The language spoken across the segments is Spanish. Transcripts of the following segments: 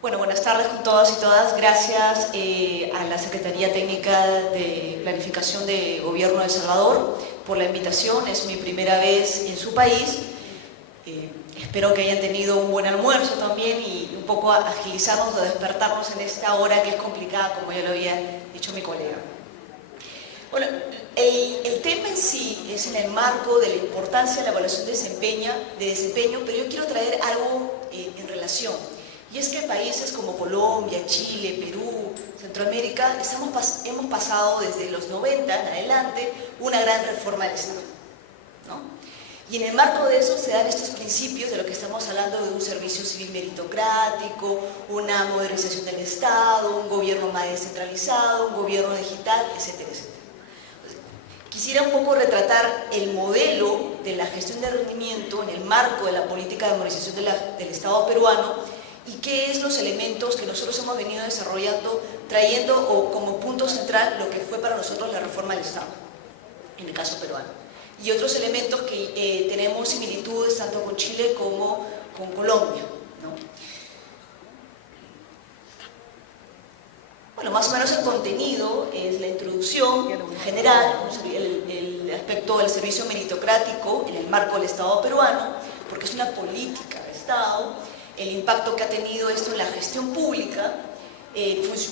Bueno, buenas tardes con todos y todas. Gracias a la Secretaría Técnica de Planificación de Gobierno de El Salvador por la invitación. Es mi primera vez en su país. Espero que hayan tenido un buen almuerzo también y un poco agilizarnos o despertarnos en esta hora que es complicada, como ya lo había dicho mi colega. Bueno, el tema en sí es en el marco de la importancia de la evaluación de desempeño, pero yo quiero traer algo en relación. Y es que países como Colombia, Chile, Perú, Centroamérica, hemos pasado desde los 90 en adelante una gran reforma del Estado, ¿no? Y en el marco de eso se dan estos principios de lo que estamos hablando de un servicio civil meritocrático, una modernización del Estado, un gobierno más descentralizado, un gobierno digital, etcétera, etcétera. Quisiera un poco retratar el modelo de la gestión de rendimiento en el marco de la política de modernización del Estado peruano y qué es los elementos que nosotros hemos venido desarrollando, trayendo como punto central lo que fue para nosotros la reforma del Estado, en el caso peruano. Y otros elementos que tenemos similitudes tanto con Chile como con Colombia, ¿no? Bueno, más o menos el contenido es la introducción general, el aspecto del servicio meritocrático en el marco del Estado peruano, porque es una política de Estado, el impacto que ha tenido esto en la gestión pública,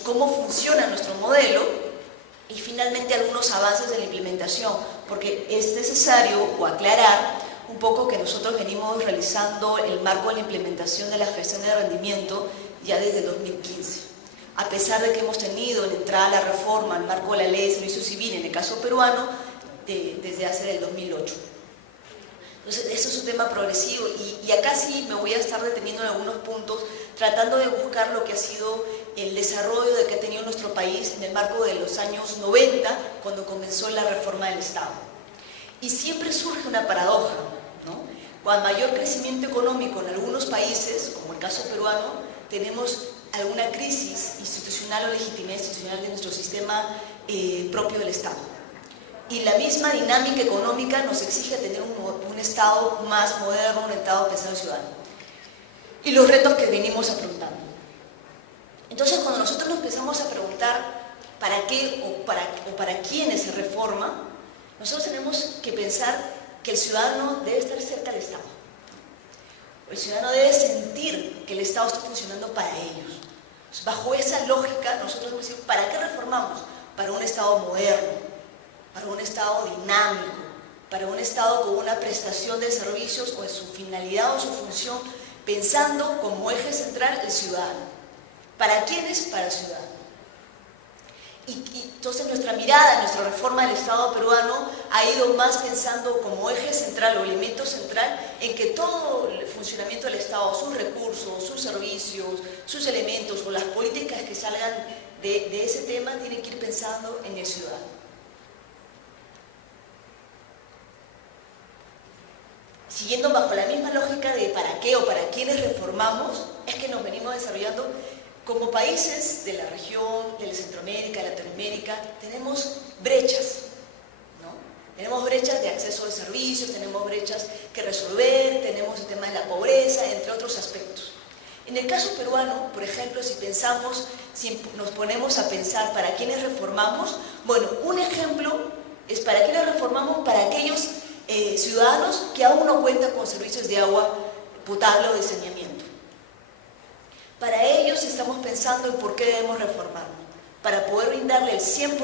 cómo funciona nuestro modelo y finalmente algunos avances de la implementación, porque es necesario aclarar un poco que nosotros venimos realizando el marco de la implementación de la gestión de rendimiento ya desde el 2015. A pesar de que hemos tenido la entrada a la reforma al marco de la Ley de Servicio Civil en el caso peruano desde hace del 2008. Entonces, eso es un tema progresivo y acá sí me voy a estar deteniendo en algunos puntos, tratando de buscar lo que ha sido el desarrollo que ha tenido nuestro país en el marco de los años 90, cuando comenzó la reforma del Estado. Y siempre surge una paradoja, ¿no? Con mayor crecimiento económico en algunos países, como el caso peruano, tenemos alguna crisis institucional o legitimidad institucional de nuestro sistema propio del Estado. Y la misma dinámica económica nos exige tener un Estado más moderno, un Estado pensado en ciudadano. Y los retos que venimos afrontando. Entonces, cuando nosotros nos empezamos a preguntar para qué o para quiénes se reforma, nosotros tenemos que pensar que el ciudadano debe estar cerca del Estado. El ciudadano debe sentir que el Estado está funcionando para ellos. Bajo esa lógica, nosotros debemos decir, ¿para qué reformamos? Para un Estado moderno, para un Estado dinámico, para un Estado con una prestación de servicios o en su finalidad o su función, pensando como eje central el ciudadano. ¿Para quiénes? Para el ciudadano. Y entonces nuestra mirada, nuestra reforma del Estado peruano ha ido más pensando como eje central o elemento central en que todo el funcionamiento del Estado, sus recursos, sus servicios, sus elementos o las políticas que salgan de ese tema tienen que ir pensando en el ciudadano. Siguiendo bajo la misma lógica de para qué o para quiénes reformamos, es que nos venimos desarrollando como países de la región, de Centroamérica, de Latinoamérica, tenemos brechas, ¿no? Tenemos brechas de acceso a servicios, tenemos brechas que resolver, tenemos el tema de la pobreza, entre otros aspectos. En el caso peruano, por ejemplo, si nos ponemos a pensar para quiénes reformamos, bueno, un ejemplo es para quiénes reformamos para aquellos ciudadanos que aún no cuentan con servicios de agua potable o de saneamiento. Para ellos estamos pensando en por qué debemos reformar, para poder brindarle el 100%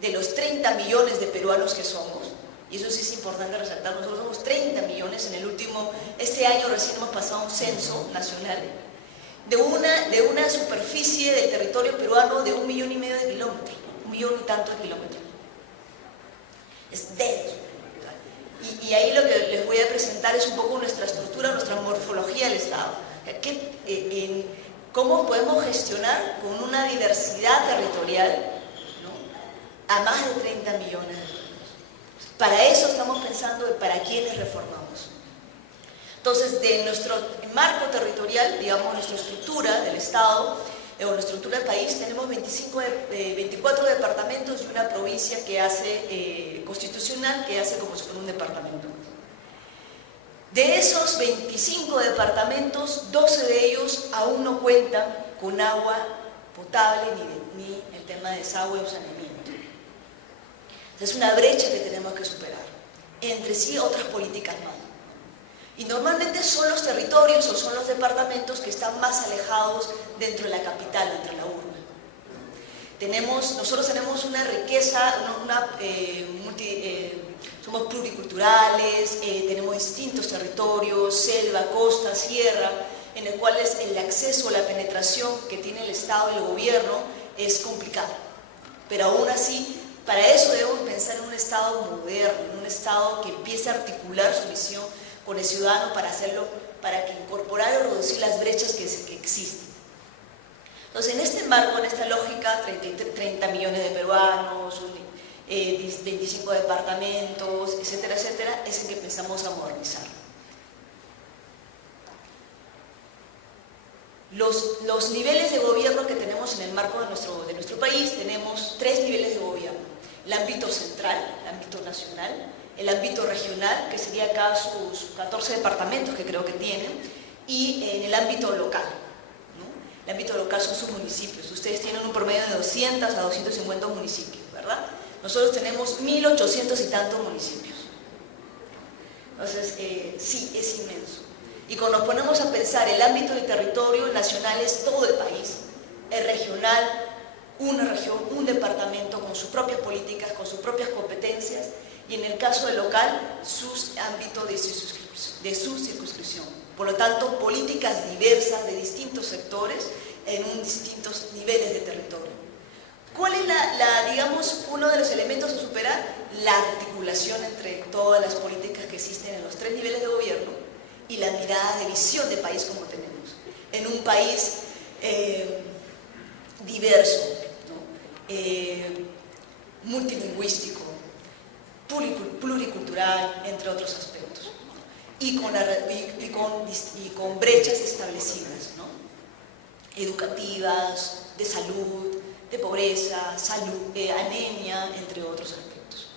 de los 30 millones de peruanos que somos, y eso sí es importante resaltar, nosotros somos 30 millones, este año recién hemos pasado un censo nacional, de una superficie del territorio peruano de 1,5 millones de kilómetros, 1 millón y tanto de kilómetros. Es denso. Y ahí lo que les voy a presentar es un poco nuestra estructura, nuestra morfología del Estado. ¿Cómo podemos gestionar con una diversidad territorial, ¿no?, a más de 30 millones de personas? Para eso estamos pensando en para quiénes reformamos. Entonces, de nuestro marco territorial, digamos, nuestra estructura del Estado, o nuestra estructura del país, tenemos 24 departamentos y una provincia que hace constitucional, que hace como si fuera un departamento. De esos 25 departamentos, 12 de ellos aún no cuentan con agua potable ni el tema de desagüe o saneamiento. Es una brecha que tenemos que superar. Entre sí, otras políticas no. Y normalmente son los territorios o son los departamentos que están más alejados dentro de la capital, dentro de la urbe. Nosotros tenemos una riqueza, somos pluriculturales, tenemos distintos territorios, selva, costa, sierra, en el cual el acceso, la penetración que tiene el Estado y el gobierno es complicado. Pero aún así, para eso debemos pensar en un Estado moderno, en un Estado que empiece a articular su visión con el ciudadano para incorporar o reducir las brechas que existen. Entonces, en este marco, en esta lógica, 30 millones de peruanos, 25 departamentos, etcétera, etcétera, es en que pensamos a modernizar. Los niveles de gobierno que tenemos en el marco de nuestro país, tenemos 3 niveles de gobierno. El ámbito central, el ámbito nacional, el ámbito regional, que sería acá sus 14 departamentos que creo que tienen, y en el ámbito local. El ámbito local son sus municipios. Ustedes tienen un promedio de 200 a 250 municipios, ¿verdad? Nosotros tenemos 1.800 y tantos municipios. Entonces, sí, es inmenso. Y cuando nos ponemos a pensar, el ámbito del territorio nacional es todo el país. El regional, una región, un departamento con sus propias políticas, con sus propias competencias, y en el caso del local, sus ámbitos de su circunscripción. Por lo tanto, políticas diversas de distintos sectores en distintos niveles de territorio. ¿Cuál es digamos, uno de los elementos a superar? La articulación entre todas las políticas que existen en los 3 niveles de gobierno y la mirada de visión de país como tenemos. En un país diverso, ¿no? Multilingüístico, pluricultural, entre otros aspectos. Y con brechas establecidas, ¿no? Educativas, de salud, de pobreza, anemia, entre otros aspectos.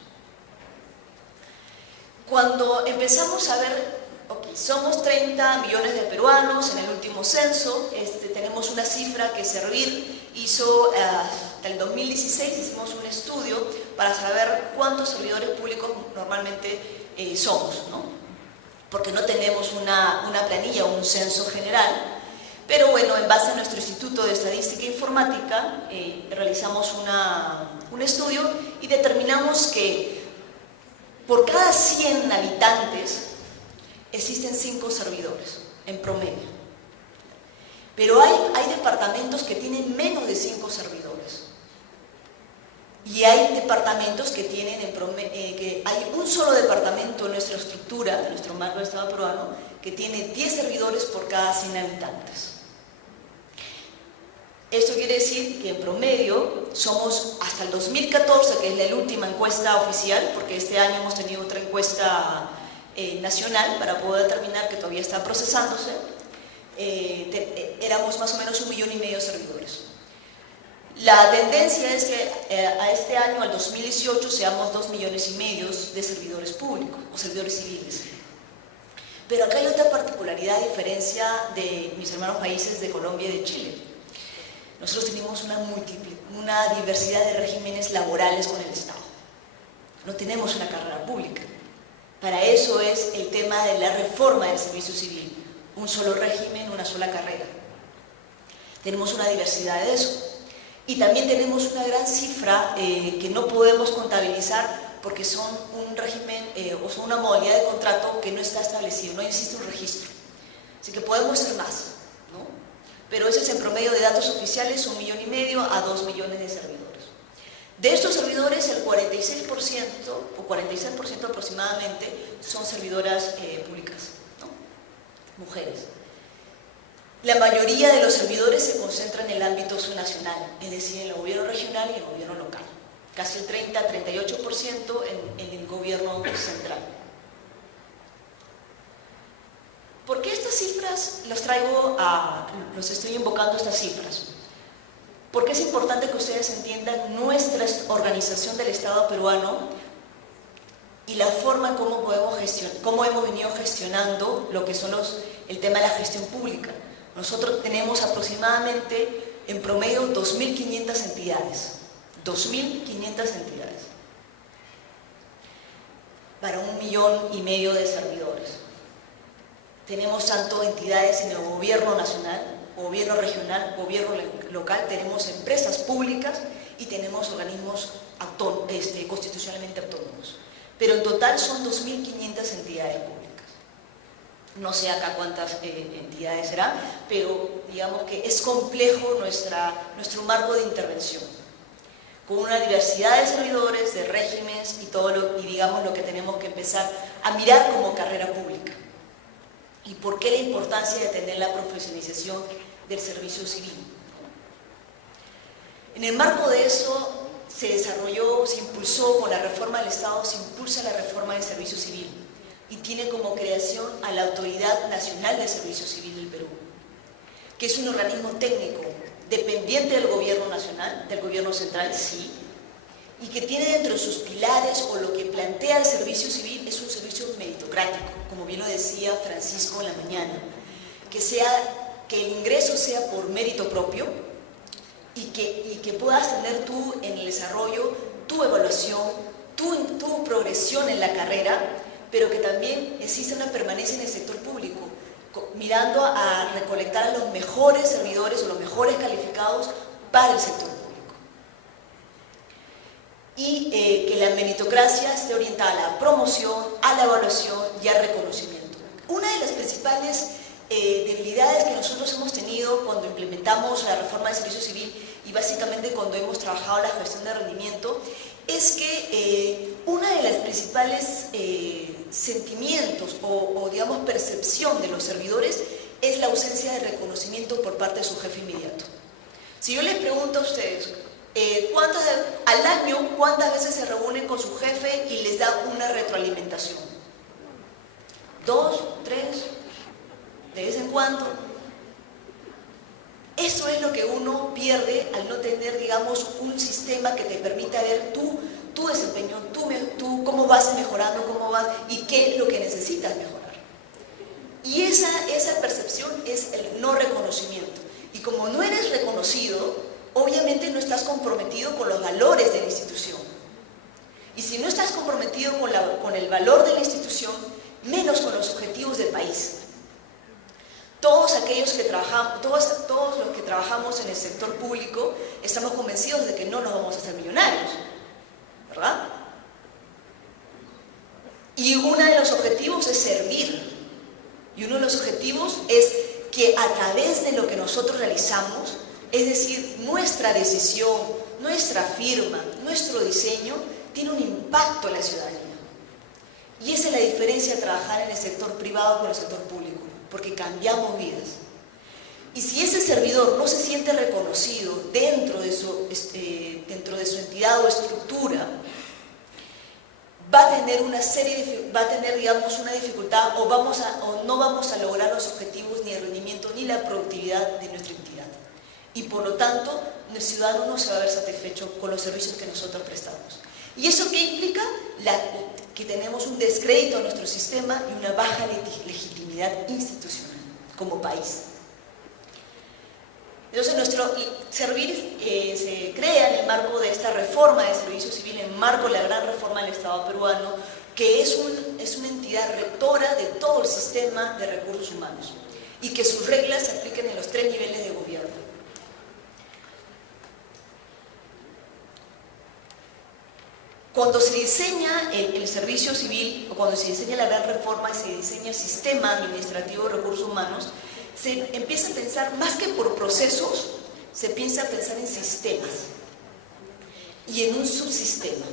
Cuando empezamos a ver, somos 30 millones de peruanos en el último censo, tenemos una cifra que Servir hizo hasta el 2016, hicimos un estudio para saber cuántos servidores públicos normalmente somos, ¿no? Porque no tenemos una planilla o un censo general, pero bueno, en base a nuestro Instituto de Estadística e Informática, realizamos un estudio y determinamos que por cada 100 habitantes existen 5 servidores, en promedio. Pero hay departamentos que tienen menos de 5 servidores. Y hay departamentos que tienen que hay un solo departamento en nuestra estructura, en nuestro marco de Estado peruano, que tiene 10 servidores por cada 100 habitantes. Esto quiere decir que en promedio somos, hasta el 2014, que es la última encuesta oficial, porque este año hemos tenido otra encuesta nacional para poder determinar que todavía está procesándose, éramos más o menos 1,5 millones de servidores. La tendencia es que a este año, al 2018, seamos 2,5 millones de servidores públicos o servidores civiles. Pero acá hay otra particularidad, a diferencia de mis hermanos países de Colombia y de Chile. Nosotros tenemos una diversidad de regímenes laborales con el Estado. No tenemos una carrera pública. Para eso es el tema de la reforma del servicio civil. Un solo régimen, una sola carrera. Tenemos una diversidad de eso. Y también tenemos una gran cifra que no podemos contabilizar porque son un régimen o son una modalidad de contrato que no está establecido, no existe un registro. Así que podemos ser más, ¿no? Pero ese es en promedio de datos oficiales, 1,5 millones a 2 millones de servidores. De estos servidores, el 46% o 46% aproximadamente son servidoras públicas, ¿no? Mujeres. La mayoría de los servidores se concentran en el ámbito subnacional, es decir, en el gobierno regional y en el gobierno local. Casi el 30-38% en el gobierno central. ¿Por qué estas cifras los estoy invocando estas cifras? Porque es importante que ustedes entiendan nuestra organización del Estado peruano y la forma en cómo hemos venido gestionando lo que son el tema de la gestión pública. Nosotros tenemos aproximadamente, en promedio, 2.500 entidades. 2.500 entidades. Para 1,5 millones de servidores. Tenemos tanto entidades en el gobierno nacional, gobierno regional, gobierno local, tenemos empresas públicas y tenemos organismos constitucionalmente autónomos. Pero en total son 2.500 entidades públicas. No sé acá cuántas entidades serán, pero digamos que es complejo nuestro marco de intervención, con una diversidad de servidores, de regímenes y digamos lo que tenemos que empezar a mirar como carrera pública. ¿Y por qué la importancia de tener la profesionalización del servicio civil? En el marco de eso se impulsó con la reforma del Estado, se impulsa la reforma del servicio civil y tiene como creación a la Autoridad Nacional del Servicio Civil del Perú, que es un organismo técnico dependiente del gobierno nacional, del gobierno central, sí, y que tiene dentro de sus pilares, o lo que plantea el servicio civil, es un servicio meritocrático, como bien lo decía Francisco en la mañana, que el ingreso sea por mérito propio y que puedas tener tú en el desarrollo tu evaluación, tu progresión en la carrera, pero que también exista una permanencia en el sector público, mirando a recolectar a los mejores servidores o los mejores calificados para el sector público. Y que la meritocracia esté orientada a la promoción, a la evaluación y al reconocimiento. Una de las principales debilidades que nosotros hemos tenido cuando implementamos la reforma del servicio civil y básicamente cuando hemos trabajado la gestión de rendimiento es que una de las principales sentimientos o digamos percepción de los servidores es la ausencia de reconocimiento por parte de su jefe inmediato. Si yo les pregunto a ustedes al año cuántas veces se reúnen con su jefe y les da una retroalimentación, 2, 3, de vez en cuando. Eso es lo que uno pierde al no tener, digamos, un sistema que te permita ver tu desempeño, cómo vas mejorando, y qué es lo que necesitas mejorar. Y esa percepción es el no reconocimiento. Y como no eres reconocido, obviamente no estás comprometido con los valores de la institución. Y si no estás comprometido con el valor de la institución, menos con los objetivos del país. Todos los que trabajamos en el sector público estamos convencidos de que no nos vamos a hacer millonarios, ¿verdad? Y uno de los objetivos es servir. Y uno de los objetivos es que a través de lo que nosotros realizamos, es decir, nuestra decisión, nuestra firma, nuestro diseño, tiene un impacto en la ciudadanía. Y esa es la diferencia de trabajar en el sector privado con el sector público, porque cambiamos vidas. Y si ese servidor no se siente reconocido dentro de su entidad o estructura, va a tener digamos una dificultad o no vamos a lograr los objetivos ni el rendimiento ni la productividad de nuestra entidad. Y por lo tanto, el ciudadano no se va a ver satisfecho con los servicios que nosotros prestamos. ¿Y eso qué implica? Que tenemos un descrédito a nuestro sistema y una baja legitimidad institucional como país. Entonces, nuestro servir se crea en el marco de esta reforma de servicio civil, en el marco de la gran reforma del Estado peruano, que es una entidad rectora de todo el sistema de recursos humanos y que sus reglas se apliquen en los 3 niveles de gobierno. Cuando se diseña el servicio civil, o cuando se diseña la gran reforma y se diseña el sistema administrativo de recursos humanos, se empieza a pensar, más que por procesos, se empieza a pensar en sistemas y en un subsistema.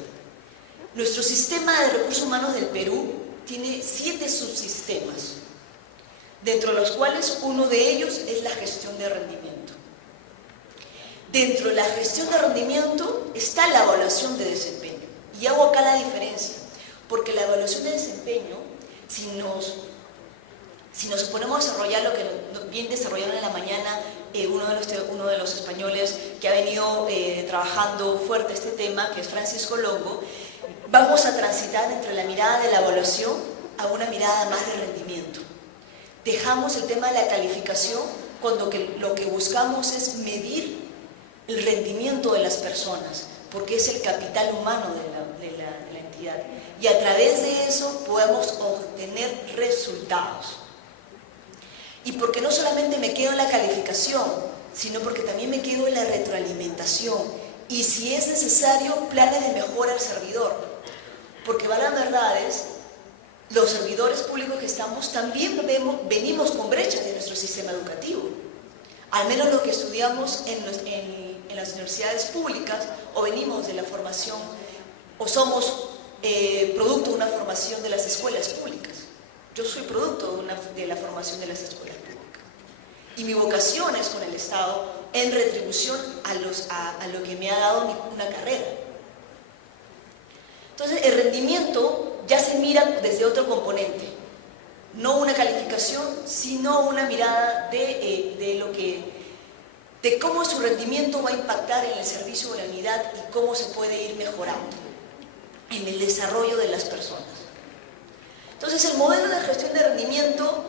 Nuestro sistema de recursos humanos del Perú tiene 7 subsistemas, dentro de los cuales uno de ellos es la gestión de rendimiento. Dentro de la gestión de rendimiento está la evaluación de desempeño. Y hago acá la diferencia, porque la evaluación de desempeño, si nos ponemos a desarrollar lo que bien desarrollaron en la mañana uno de los españoles que ha venido trabajando fuerte este tema, que es Francisco Longo, vamos a transitar entre la mirada de la evaluación a una mirada más de rendimiento. Dejamos el tema de la calificación cuando lo que buscamos es medir el rendimiento de las personas, porque es el capital humano de la entidad. Y a través de eso podemos obtener resultados. Y porque no solamente me quedo en la calificación, sino porque también me quedo en la retroalimentación. Y si es necesario, planes de mejora al servidor. Porque la verdad es, los servidores públicos que estamos también venimos con brechas de nuestro sistema educativo. Al menos lo que estudiamos en las universidades públicas, o venimos de la formación, o somos producto de una formación de las escuelas públicas. Yo soy producto de la formación de las escuelas públicas. Y mi vocación es con el Estado en retribución a lo que me ha dado una carrera. Entonces, el rendimiento ya se mira desde otro componente. No una calificación, sino una mirada de cómo su rendimiento va a impactar en el servicio de la unidad y cómo se puede ir mejorando en el desarrollo de las personas. Entonces, el modelo de gestión de rendimiento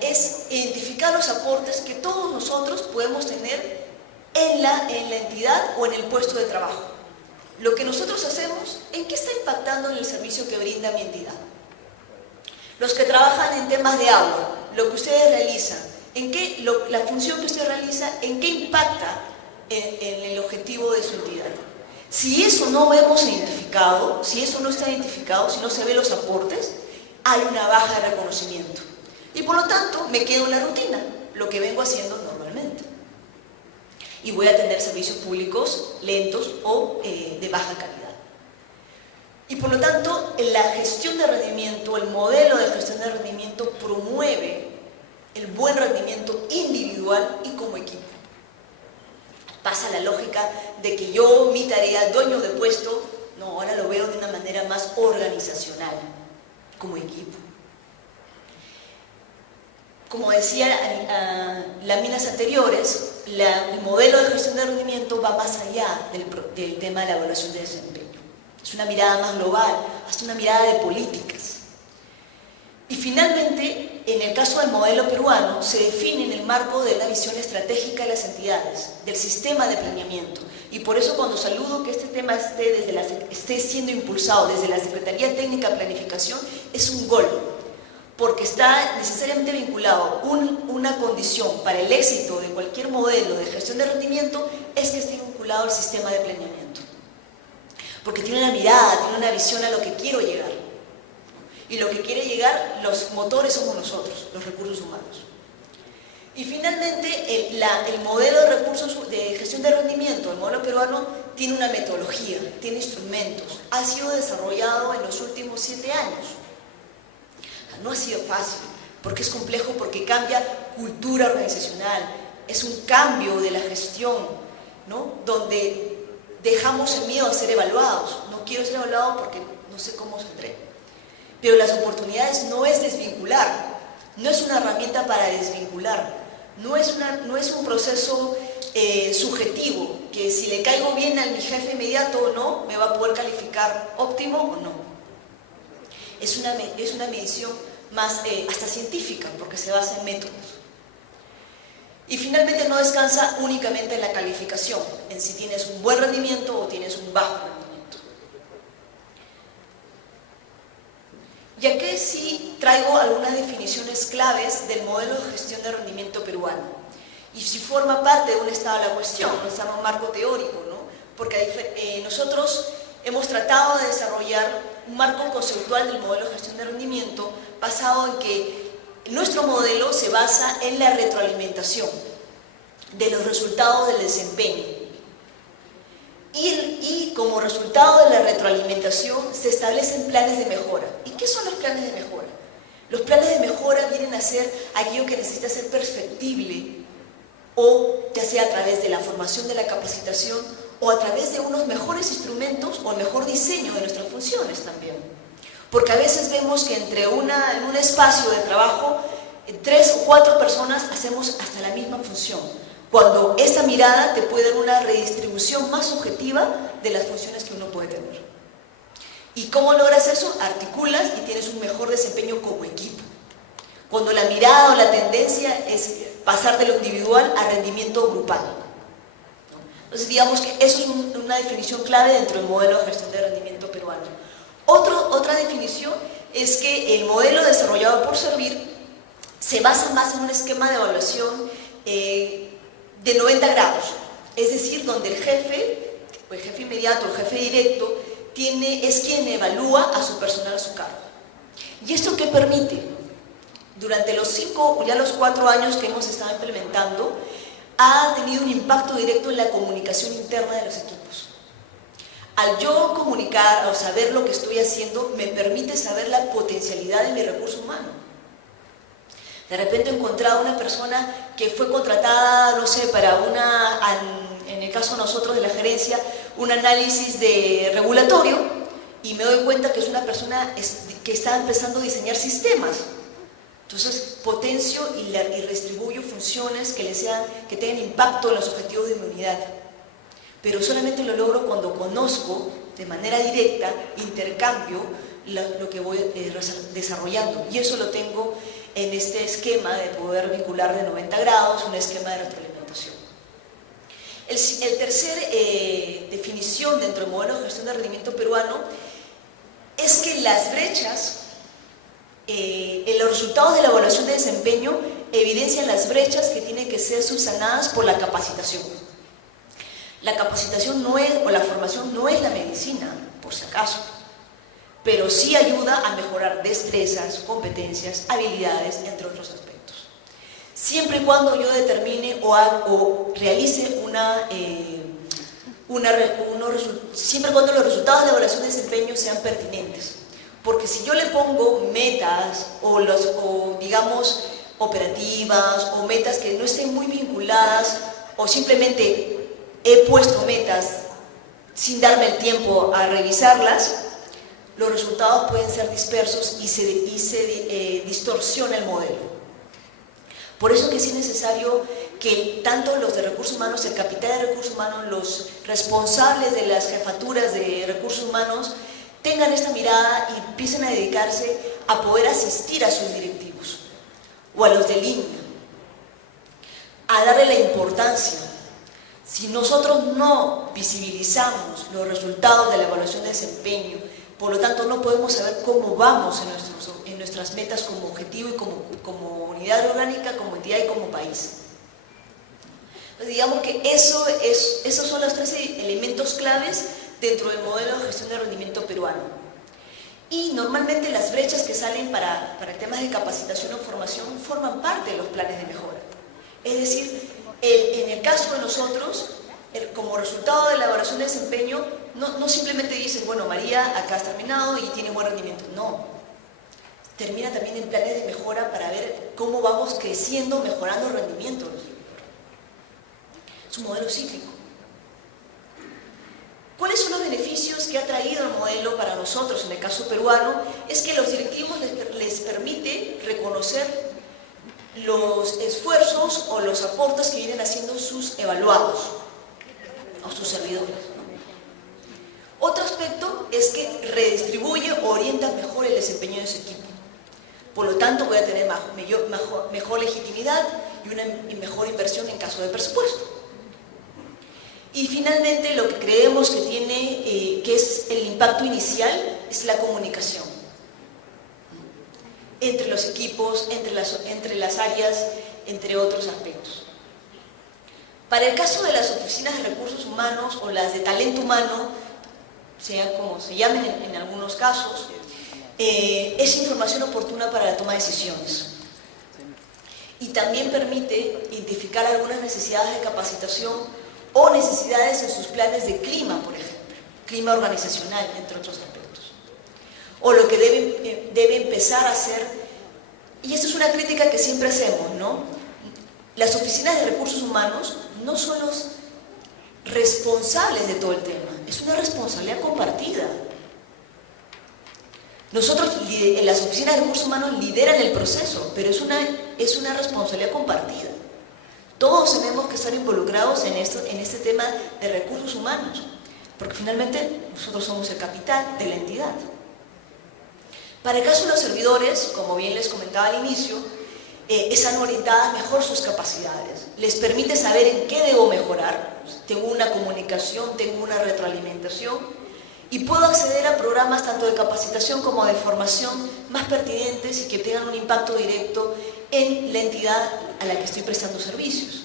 es identificar los aportes que todos nosotros podemos tener en la entidad o en el puesto de trabajo. Lo que nosotros hacemos, ¿en qué está impactando en el servicio que brinda mi entidad? Los que trabajan en temas de agua, lo que ustedes realizan, la función que usted realiza, ¿en qué impacta en el objetivo de su entidad? Si eso no hemos identificado, si eso no está identificado, si no se ven los aportes, hay una baja de reconocimiento. Y por lo tanto, me quedo en la rutina, lo que vengo haciendo normalmente. Y voy a tener servicios públicos lentos o de baja calidad. Y por lo tanto, la gestión de rendimiento, el modelo de gestión de rendimiento promueve el buen rendimiento individual y como equipo. Pasa la lógica de que yo, mi tarea, dueño de puesto, no, ahora lo veo de una manera más organizacional, como equipo. Como decía láminas anteriores, el modelo de gestión de rendimiento va más allá del tema de la evaluación de desempeño. Es una mirada más global, hasta una mirada de políticas. Y finalmente, en el caso del modelo peruano, se define en el marco de la visión estratégica de las entidades, del sistema de planeamiento. Y por eso cuando saludo que este tema esté siendo impulsado desde la Secretaría Técnica de Planificación, es un gol, porque está necesariamente vinculado una condición para el éxito de cualquier modelo de gestión de rendimiento, es que esté vinculado al sistema de planeamiento. Porque tiene una mirada, tiene una visión a lo que quiero llegar. Y lo que quiere llegar, los motores somos nosotros, los recursos humanos. Y finalmente, el modelo de gestión de rendimiento, el modelo peruano, tiene una metodología, tiene instrumentos. Ha sido desarrollado en los últimos 7 años. No ha sido fácil, porque es complejo, porque cambia cultura organizacional. Es un cambio de la gestión, ¿no? Donde dejamos el miedo a ser evaluados. No quiero ser evaluado porque no sé cómo saldré. Pero las oportunidades no es desvincular, no es una herramienta para desvincular, no es un proceso subjetivo, que si le caigo bien a mi jefe inmediato o no, me va a poder calificar óptimo o no. Es una medición más hasta científica, porque se basa en métodos. Y finalmente no descansa únicamente en la calificación, en si tienes un buen rendimiento o tienes un bajo rendimiento. Y aquí sí traigo algunas definiciones claves del modelo de gestión de rendimiento peruano. Y si forma parte de un estado de la cuestión, no está en un marco teórico, ¿no? Porque nosotros hemos tratado de desarrollar un marco conceptual del modelo de gestión de rendimiento basado en que nuestro modelo se basa en la retroalimentación de los resultados del desempeño. Y como resultado de la retroalimentación se establecen planes de mejora. ¿Y qué son los planes de mejora? Los planes de mejora vienen a ser aquello que necesita ser perfectible, o ya sea a través de la formación de la capacitación o a través de unos mejores instrumentos o el mejor diseño de nuestras funciones también. Porque a veces vemos que en un espacio de trabajo, 3 o 4 personas hacemos hasta la misma función, cuando esta mirada te puede dar una redistribución más objetiva de las funciones que uno puede tener. ¿Y cómo logras eso? Articulas y tienes un mejor desempeño como equipo. Cuando la mirada o la tendencia es pasar de lo individual a rendimiento grupal. Entonces, digamos que eso es una definición clave dentro del modelo de gestión de rendimiento peruano. Otra definición es que el modelo desarrollado por Servir se basa más en un esquema de evaluación de 90 grados, es decir, donde el jefe, o el jefe inmediato, el jefe directo, es quien evalúa a su personal a su cargo. ¿Y esto qué permite? Durante los 4 años que hemos estado implementando, ha tenido un impacto directo en la comunicación interna de los equipos. Al yo comunicar o saber lo que estoy haciendo, me permite saber la potencialidad de mi recurso humano. De repente he encontrado una persona que fue contratada, no sé, para en el caso de nosotros de la gerencia, un análisis regulatorio, y me doy cuenta que es una persona que está empezando a diseñar sistemas. Entonces potencio y redistribuyo funciones que tengan impacto en los objetivos de mi unidad. Pero solamente lo logro cuando conozco de manera directa, intercambio lo que voy desarrollando. Y eso lo tengo en este esquema de poder vincular de 90 grados, un esquema de retroalimentación. El tercer definición dentro del modelo de gestión de rendimiento peruano es que las brechas, en los resultados de la evaluación de desempeño evidencian las brechas que tienen que ser subsanadas por la capacitación. La capacitación o la formación no es la medicina, por si acaso, pero sí ayuda a mejorar destrezas, competencias, habilidades, entre otros aspectos. Siempre y cuando yo determine o realice siempre y cuando los resultados de la evaluación de desempeño sean pertinentes. Porque si yo le pongo metas digamos operativas o metas que no estén muy vinculadas, o simplemente he puesto metas sin darme el tiempo a revisarlas, los resultados pueden ser dispersos y se distorsiona el modelo. Por eso que sí es necesario que tanto los de recursos humanos, el capital de recursos humanos, los responsables de las jefaturas de recursos humanos tengan esta mirada y empiecen a dedicarse a poder asistir a sus directivos o a los de línea, a darle la importancia. Si nosotros no visibilizamos los resultados de la evaluación de desempeño, por lo tanto no podemos saber cómo vamos en nuestras metas como objetivo y como unidad orgánica, como entidad y como país. Entonces, digamos que esos son los 3 elementos claves dentro del modelo de gestión de rendimiento peruano. Y normalmente las brechas que salen para temas de capacitación o formación forman parte de los planes de mejora. Es decir, en el caso de nosotros, como resultado de la evaluación de desempeño, no simplemente dicen, bueno, María, acá has terminado y tienes buen rendimiento. No. Termina también en planes de mejora para ver cómo vamos creciendo, mejorando el rendimiento. Es un modelo cíclico. ¿Cuáles son los beneficios que ha traído el modelo para nosotros en el caso peruano? Es que los directivos les permite reconocer los esfuerzos o los aportes que vienen haciendo sus evaluados o sus servidores. Otro aspecto es que redistribuye o orienta mejor el desempeño de su equipo. Por lo tanto, voy a tener mejor legitimidad y una mejor inversión en caso de presupuesto. Y finalmente, lo que creemos que tiene, que es el impacto inicial, es la comunicación entre los equipos, entre las áreas, entre otros aspectos. Para el caso de las oficinas de recursos humanos o las de talento humano, sea como se llamen en algunos casos, es información oportuna para la toma de decisiones. Y también permite identificar algunas necesidades de capacitación o necesidades en sus planes de clima, por ejemplo, clima organizacional, entre otros aspectos. O lo que debe empezar a hacer, y esto es una crítica que siempre hacemos, ¿no? Las oficinas de recursos humanos no son los responsables de todo el tema, es una responsabilidad compartida. Nosotros en las oficinas de recursos humanos lideran el proceso, pero es una responsabilidad compartida. Todos tenemos que estar involucrados en este tema de recursos humanos. porque finalmente nosotros somos el capital de la entidad. Para el caso de los servidores, como bien les comentaba al inicio, están orientadas mejor sus capacidades, les permite saber en qué debo mejorar, tengo una comunicación, tengo una retroalimentación y puedo acceder a programas tanto de capacitación como de formación más pertinentes y que tengan un impacto directo en la entidad a la que estoy prestando servicios.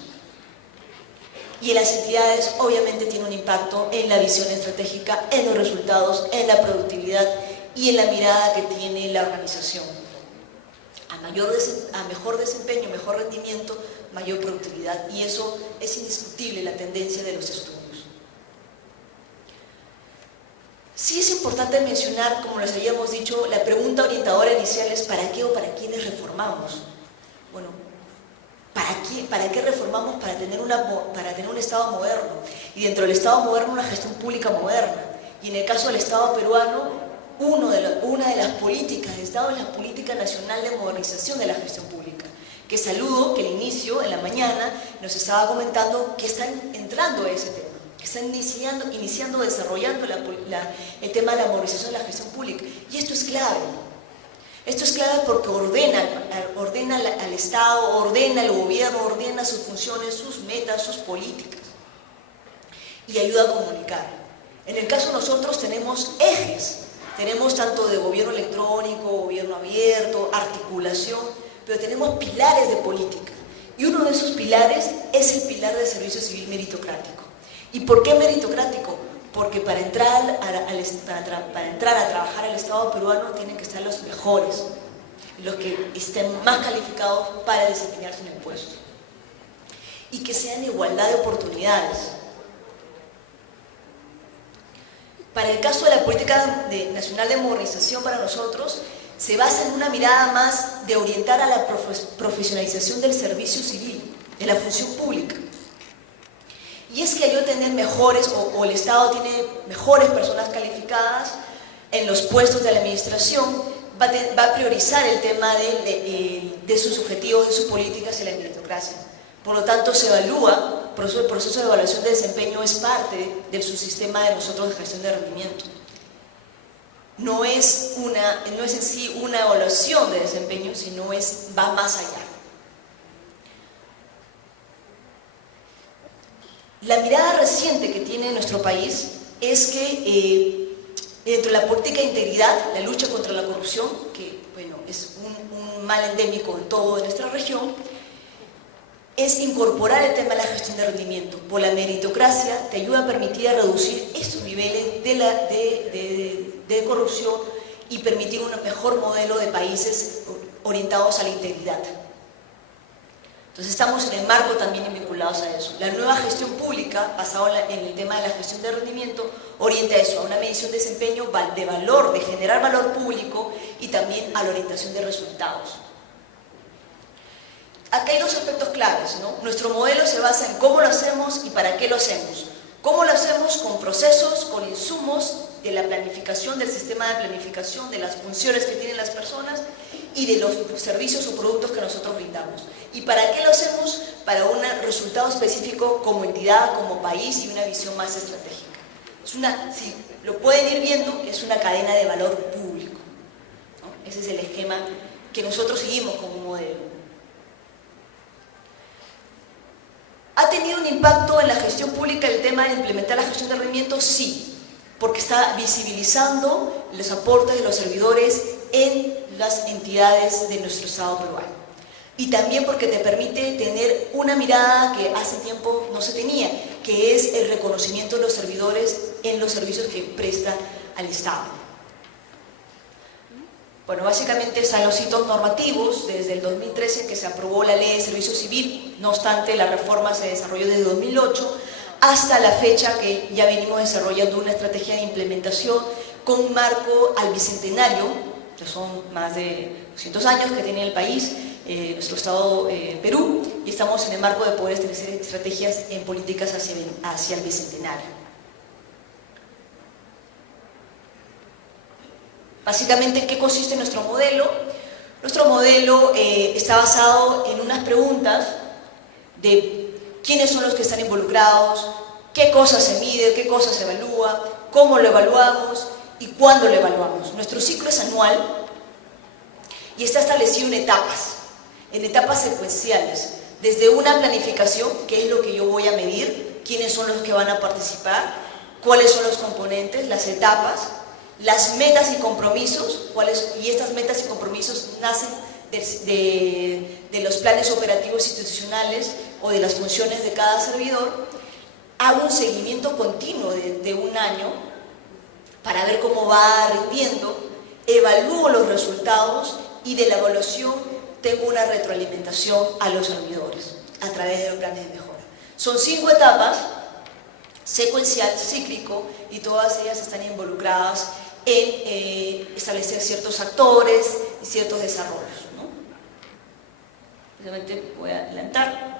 Y en las entidades obviamente tiene un impacto en la visión estratégica, en los resultados, en la productividad y en la mirada que tiene la organización. A mejor desempeño, mejor rendimiento, mayor productividad, y eso es indiscutible la tendencia de los estudios. Sí es importante mencionar, como les habíamos dicho, la pregunta orientadora inicial es ¿para qué o para quiénes reformamos? Bueno, ¿para qué reformamos? Para tener un Estado moderno, y dentro del Estado moderno una gestión pública moderna, y en el caso del Estado peruano una de las políticas de Estado es la Política Nacional de Modernización de la Gestión Pública, que saludo que al inicio, en la mañana, nos estaba comentando que están entrando a ese tema, que están iniciando, desarrollando el tema de la modernización de la gestión pública. Y esto es clave. Esto es clave porque ordena al Estado, ordena al gobierno, ordena sus funciones, sus metas, sus políticas, y ayuda a comunicar. En el caso de nosotros tenemos ejes. Tenemos tanto de gobierno electrónico, gobierno abierto, articulación, pero tenemos pilares de política. Y uno de esos pilares es el pilar del servicio civil meritocrático. ¿Y por qué meritocrático? Porque para entrar a trabajar al Estado peruano tienen que estar los mejores, los que estén más calificados para desempeñarse en el puesto. Y que sean igualdad de oportunidades. Para el caso de la Política Nacional de Modernización, para nosotros, se basa en una mirada más de orientar a la profesionalización del servicio civil, de la función pública. Y es que al yo tener mejores, o el Estado tiene mejores personas calificadas en los puestos de la administración, va a priorizar el tema de sus objetivos, de sus políticas en la meritocracia. Por lo tanto, se evalúa, el proceso de evaluación de desempeño es parte del subsistema de nosotros de gestión de rendimiento. No es en sí una evaluación de desempeño, sino va más allá. La mirada reciente que tiene nuestro país es que dentro de la política de integridad, la lucha contra la corrupción, que bueno, es un mal endémico en toda nuestra región, es incorporar el tema de la gestión de rendimiento. Por la meritocracia te ayuda a permitir a reducir estos niveles de corrupción y permitir un mejor modelo de países orientados a la integridad. Entonces estamos en el marco también vinculados a eso. La nueva gestión pública, basada en el tema de la gestión de rendimiento, orienta eso a una medición de desempeño de valor, de generar valor público, y también a la orientación de resultados. Acá hay dos aspectos claves, ¿no? Nuestro modelo se basa en cómo lo hacemos y para qué lo hacemos. ¿Cómo lo hacemos? Con procesos, con insumos de la planificación, del sistema de planificación, de las funciones que tienen las personas y de los servicios o productos que nosotros brindamos. ¿Y para qué lo hacemos? Para un resultado específico como entidad, como país, y una visión más estratégica. Si lo pueden ir viendo, es una cadena de valor público, ¿no? Ese es el esquema que nosotros seguimos como modelo. ¿Ha tenido un impacto en la gestión pública el tema de implementar la gestión de rendimiento? Sí, porque está visibilizando los aportes de los servidores en las entidades de nuestro Estado peruano. Y también porque te permite tener una mirada que hace tiempo no se tenía, que es el reconocimiento de los servidores en los servicios que presta al Estado. Bueno, básicamente están los hitos normativos desde el 2013 que se aprobó la Ley de Servicio Civil, no obstante la reforma se desarrolló desde 2008 hasta la fecha que ya venimos desarrollando una estrategia de implementación con un marco al bicentenario, que son más de 200 años que tiene el país, nuestro Estado Perú, y estamos en el marco de poder establecer estrategias en políticas hacia el bicentenario. Básicamente, ¿en qué consiste nuestro modelo? Nuestro modelo está basado en unas preguntas de quiénes son los que están involucrados, qué cosa se mide, qué cosa se evalúa, cómo lo evaluamos y cuándo lo evaluamos. Nuestro ciclo es anual y está establecido en etapas secuenciales, desde una planificación, qué es lo que yo voy a medir, quiénes son los que van a participar, cuáles son los componentes, las etapas, las metas y compromisos, y estas metas y compromisos nacen de los planes operativos institucionales o de las funciones de cada servidor. Hago un seguimiento continuo de un año para ver cómo va rindiendo, evalúo los resultados y de la evaluación tengo una retroalimentación a los servidores a través de los planes de mejora. Son 5 etapas, secuencial, cíclico, y todas ellas están involucradas en establecer ciertos actores y ciertos desarrollos, ¿no? Simplemente voy a adelantar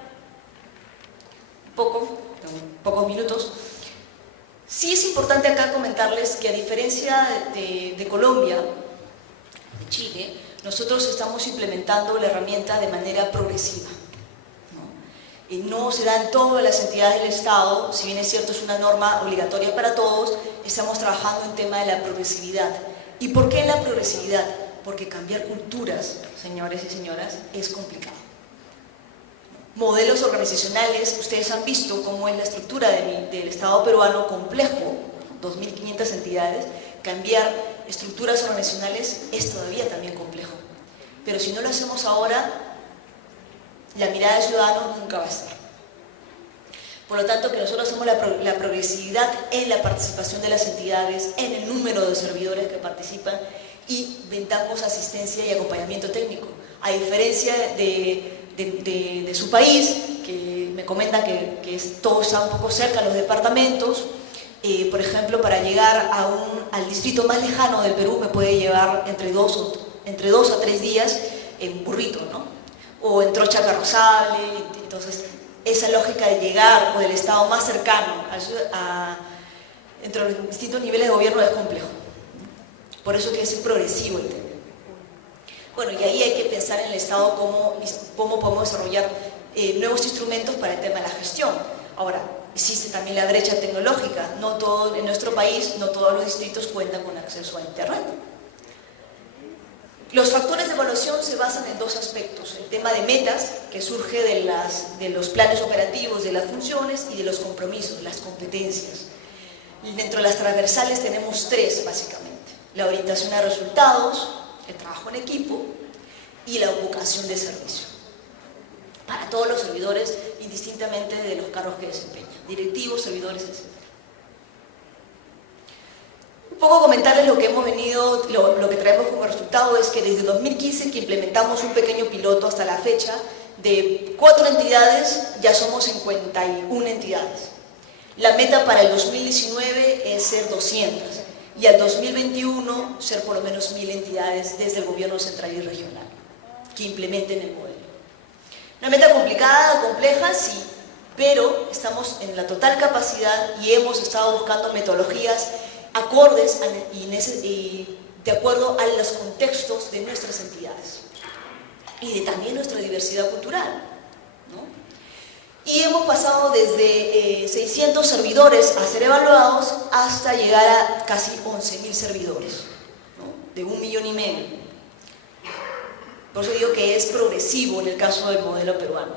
un poco, pocos minutos. Sí es importante acá comentarles que a diferencia de Colombia, de Chile, nosotros estamos implementando la herramienta de manera progresiva. No se dan todas las entidades del Estado, si bien es cierto es una norma obligatoria para todos, estamos trabajando en tema de la progresividad. ¿Y por qué la progresividad? Porque cambiar culturas, señores y señoras, es complicado. Modelos organizacionales, ustedes han visto cómo es la estructura del Estado peruano complejo, 2.500 entidades, cambiar estructuras organizacionales es todavía también complejo. Pero si no lo hacemos ahora, la mirada del ciudadano nunca va a estar. Por lo tanto, que nosotros hacemos la progresividad en la participación de las entidades, en el número de servidores que participan y brindamos asistencia y acompañamiento técnico. A diferencia de su país, que me comentan que todo está un poco cerca a los departamentos, por ejemplo, para llegar al distrito más lejano del Perú me puede llevar entre dos a 3 días en burrito, ¿no? O en trocha carrozable. Entonces esa lógica de llegar o del estado más cercano entre los distintos niveles de gobierno es complejo, por eso que es progresivo el tema. Bueno, y ahí hay que pensar en el estado cómo podemos desarrollar nuevos instrumentos para el tema de la gestión. Ahora, existe también la brecha tecnológica, en nuestro país no todos los distritos cuentan con acceso a internet. Los factores de evaluación se basan en 2 aspectos: el tema de metas, que surge de los planes operativos, de las funciones, y de los compromisos, las competencias. Y dentro de las transversales tenemos 3 básicamente: la orientación a resultados, el trabajo en equipo y la vocación de servicio. Para todos los servidores, indistintamente de los cargos que desempeñan, directivos, servidores, etc. Un poco comentarles lo que hemos venido, lo que traemos como resultado es que desde 2015 que implementamos un pequeño piloto hasta la fecha, de 4 entidades ya somos 51 entidades. La meta para el 2019 es ser 200 y al 2021 ser por lo menos 1000 entidades desde el gobierno central y regional que implementen el modelo. Una meta complicada, compleja, sí, pero estamos en la total capacidad y hemos estado buscando metodologías acordes y de acuerdo a los contextos de nuestras entidades y de también nuestra diversidad cultural, ¿no? Y hemos pasado desde 600 servidores a ser evaluados hasta llegar a casi 11.000 servidores, ¿no? De 1,5 millones. Por eso digo que es progresivo en el caso del modelo peruano.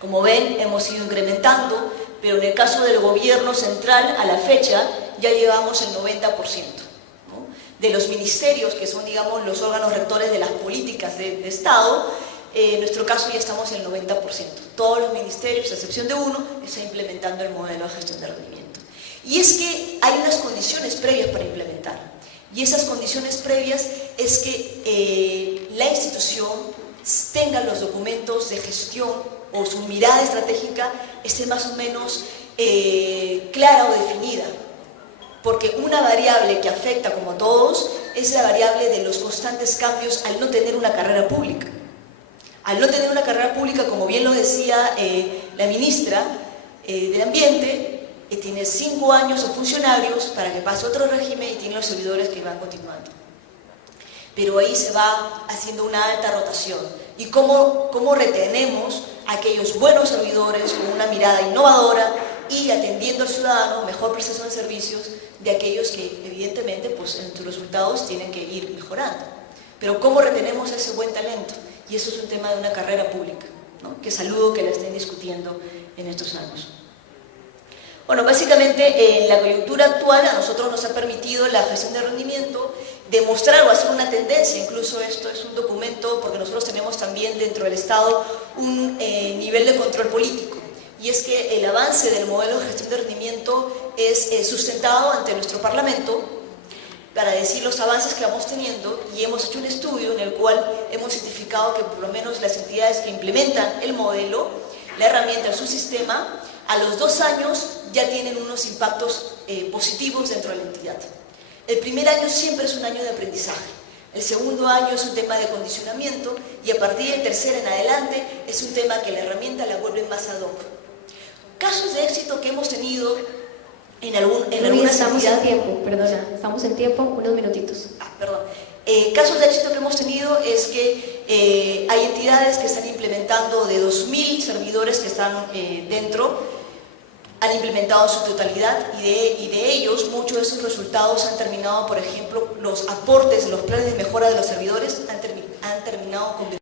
Como ven, hemos ido incrementando, pero en el caso del gobierno central, a la fecha, ya llevamos el 90%, ¿no? De los ministerios, que son, digamos, los órganos rectores de las políticas de Estado, en nuestro caso ya estamos en el 90%. Todos los ministerios, a excepción de uno, están implementando el modelo de gestión de rendimiento. Y es que hay unas condiciones previas para implementar. Y esas condiciones previas es que la institución tenga los documentos de gestión o su mirada estratégica esté más o menos clara o definida. Porque una variable que afecta, como todos, es la variable de los constantes cambios al no tener una carrera pública. Al no tener una carrera pública, como bien lo decía la ministra del Ambiente, tiene 5 años o funcionarios para que pase otro régimen y tiene los servidores que van continuando. Pero ahí se va haciendo una alta rotación. ¿Y cómo retenemos a aquellos buenos servidores con una mirada innovadora y atendiendo al ciudadano, mejor prestación de servicios de aquellos que evidentemente pues, en sus resultados tienen que ir mejorando. Pero ¿cómo retenemos ese buen talento? Y eso es un tema de una carrera pública, ¿no? Que saludo que la estén discutiendo en estos años. Bueno, básicamente en la coyuntura actual a nosotros nos ha permitido la gestión de rendimiento demostrar o hacer una tendencia, incluso esto es un documento porque nosotros tenemos también dentro del Estado un nivel de control político, y es que el avance del modelo de gestión de rendimiento es sustentado ante nuestro Parlamento para decir los avances que vamos teniendo, y hemos hecho un estudio en el cual hemos identificado que por lo menos las entidades que implementan el modelo, la herramienta, el subsistema, a los 2 años ya tienen unos impactos positivos dentro de la entidad. El primer año siempre es un año de aprendizaje, el segundo año es un tema de condicionamiento y a partir del tercer en adelante es un tema que la herramienta la vuelve más ad hoc. Casos de éxito que hemos tenido en algunas estamos entidades... en tiempo, perdona, estamos en tiempo, unos minutitos. Perdón. Casos de éxito que hemos tenido es que hay entidades que están implementando de 2.000 servidores que están dentro, han implementado en su totalidad y de ellos muchos de esos resultados han terminado, por ejemplo, los aportes de los planes de mejora de los servidores han terminado con